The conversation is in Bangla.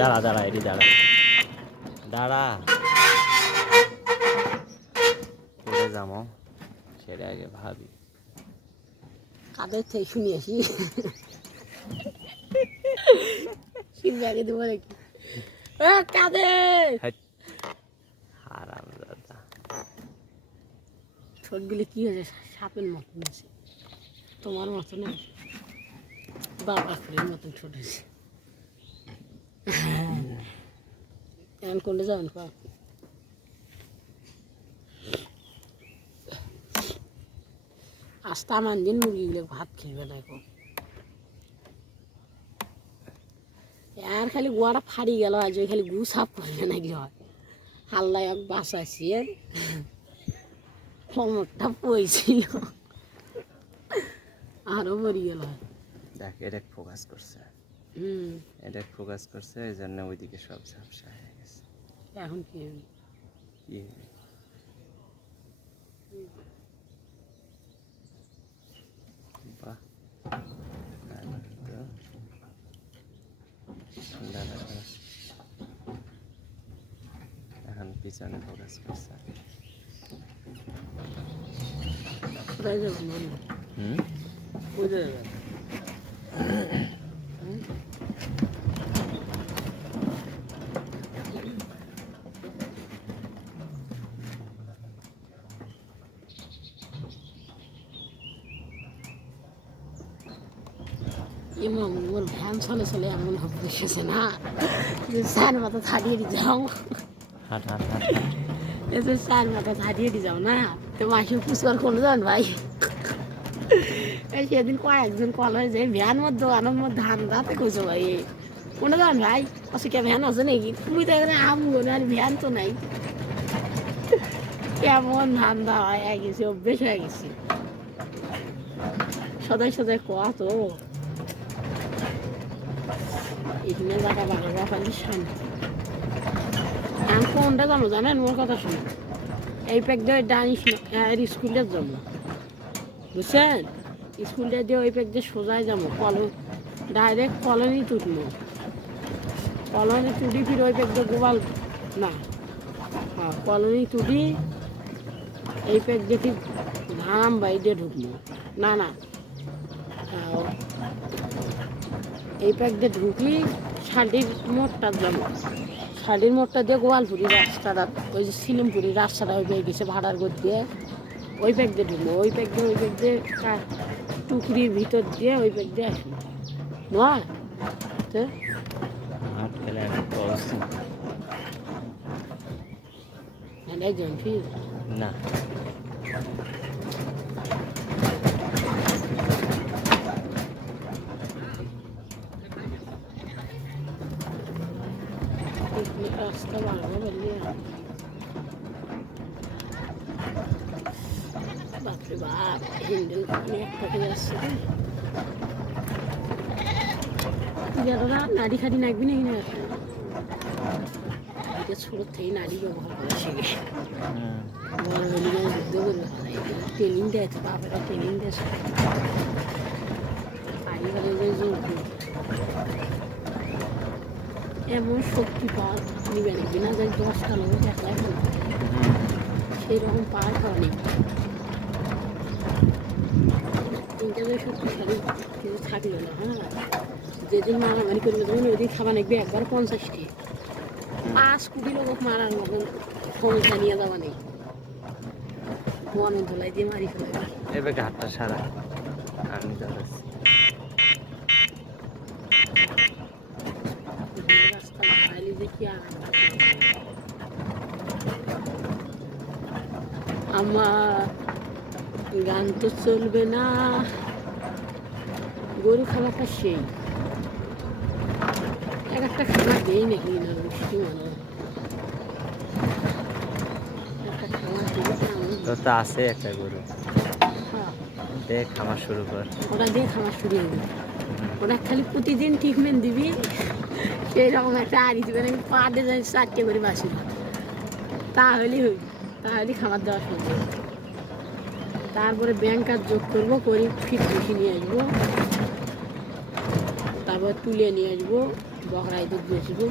দাঁড়া দাঁড়া এটি দাঁড়া দাঁড়া কোথায় যাবো সেটা আগে ভাবি কাদের থেকে শুনি আসি শুনবে আগে দেবো নাকি কাদের হারাম দাদা ঠোঁটগুলি কি হয়েছে সাপের মতন আছে তোমার মতন বাবা ফুলের মতন ঠোঁট হয়েছে এমন করলে যাবেন পা আস্তা মান দিন মুরগিগুলো ভাত খেলবে না এখন আর খালি গোয়াটা ফাড়ি গেল আজ ওই খালি গু সাফ করবে নাকি হয় হাল্লা এক বাঁচাছি কমরটা পইছিল আরো মরি গেল দেখ এটা ফোকাস করছে এটা ফোকাস করছে এই জন্য ওইদিকে সব ঝাপসা হয়ে গেছে এখন কি কি বাহ এখন পিছনে ফোকাস করছে কোথায় যাবেন বলুন কোথায় যাবেন এমন ওর ভ্যান চলে চলে এমন ভাব বসেছে না যে স্যার মাথা ছাড়িয়ে দিয়ে যাও হাট হাট হাট এই যে স্যার মাথা ছাড়িয়ে দিয়ে যাও না তো মাসে পুষ্কর কোনো যান ভাই এই সেদিন কয়েকজন কল হয়ে যায় ভ্যান মধ্যে আনার মধ্যে ধান রাতে খুঁজো ভাই কোনো যান ভাই অসুখে ভ্যান আছে নাকি তুমি তো এখানে আম গোনে আর ভ্যান তো নাই কেমন ধান্দা হয় গেছে অভ্যেস হয়ে গেছে সদাই সদাই কোয়া তো এখানে জায়গা বাংলা ব্যাপারে শান্তি আমি কোনটা জানো জানেন মোর কথা শুনে এই প্যাক দিয়ে ডানিস স্কুলের জন্য বুঝছেন স্কুলটা দিয়ে ওই প্যাক দিয়ে সোজাই যাবো ডাইরেক্ট কলোনি তুটবো কলোনি তুটি ফির ওই প্যাক দিয়ে গোবাল না হ্যাঁ কলোনি তুটি এই প্যাক দিয়ে ঠিক ধাম বাইরে ঢুকবো না না এই প্যাক দিয়ে ঢুকি শাড়ির মোড়টা যাবো শাড়ির মোড়টা দিয়ে গোয়ালপুরি রাস্তাটা ওই যে সিলিমপুরি রাস্তাটা ওই পেয়ে গেছে ভাড়ার ঘর দিয়ে ওই প্যাক দিয়ে ঢুকবো ওই প্যাক দিয়ে টুকরির ভিতর দিয়ে ওই প্যাক দিয়ে আসবো নয় তো ফির না রাস্তা বাড়ানো বললে বাপরে বাপ হ্যান্ডেল অনেক কাটে যাচ্ছে যারা নাড়ি খাড়ি নাকবি নাকি না এটা ছোট থেকে নাড়ি ব্যবহার করা শিখে বড় হলে যুদ্ধ করবে ট্রেনিং দেয় তো বাপেরা ট্রেনিং দেয় পানি খালে জোর এমন শক্তি পাওয়া নিবে নাকি না যাই 10টা লোক একলাই ফেলা সেই রকম পাওয়ার খাওয়া নেই তিনটা যে শক্তিশালী কিন্তু থাকলো না হ্যাঁ যেদিন মারামারি করবে তখন ওইদিন খাবার নাকবে একবার 50টি 5 কোটি লোক মারার মতন ক্ষমতা নিয়ে যাওয়া নেই মনে ধোলাই দিয়ে মারি ফেলাবে এবার ঘাটটা সারা আমি যাচ্ছি রাস্তা বাড়াইলে যে কি আর আমার গান তো চলবে না গরু খাবারটা সেই একটা খাবার দেই নাকি না মিষ্টি মনে একটা খাবার দিলে তো তো আছে একটা গরু দেখ খামার শুরু কর ওরা দিয়ে খাবার শুরু হবে ওরা খালি প্রতিদিন ট্রিটমেন্ট দিবি সেই রকম একটা আড়ি দিবে নাকি পার ডে যাই 4টে করে বাসি তাহলেই হইবে তাহলেই খাবার দেওয়া শুরু হবে তারপরে ব্যাংক কার্ড যোগ করবো করি ফিট বেশি নিয়ে আসবো তারপর তুলে নিয়ে আসবো বকরা ঈদের বেচবো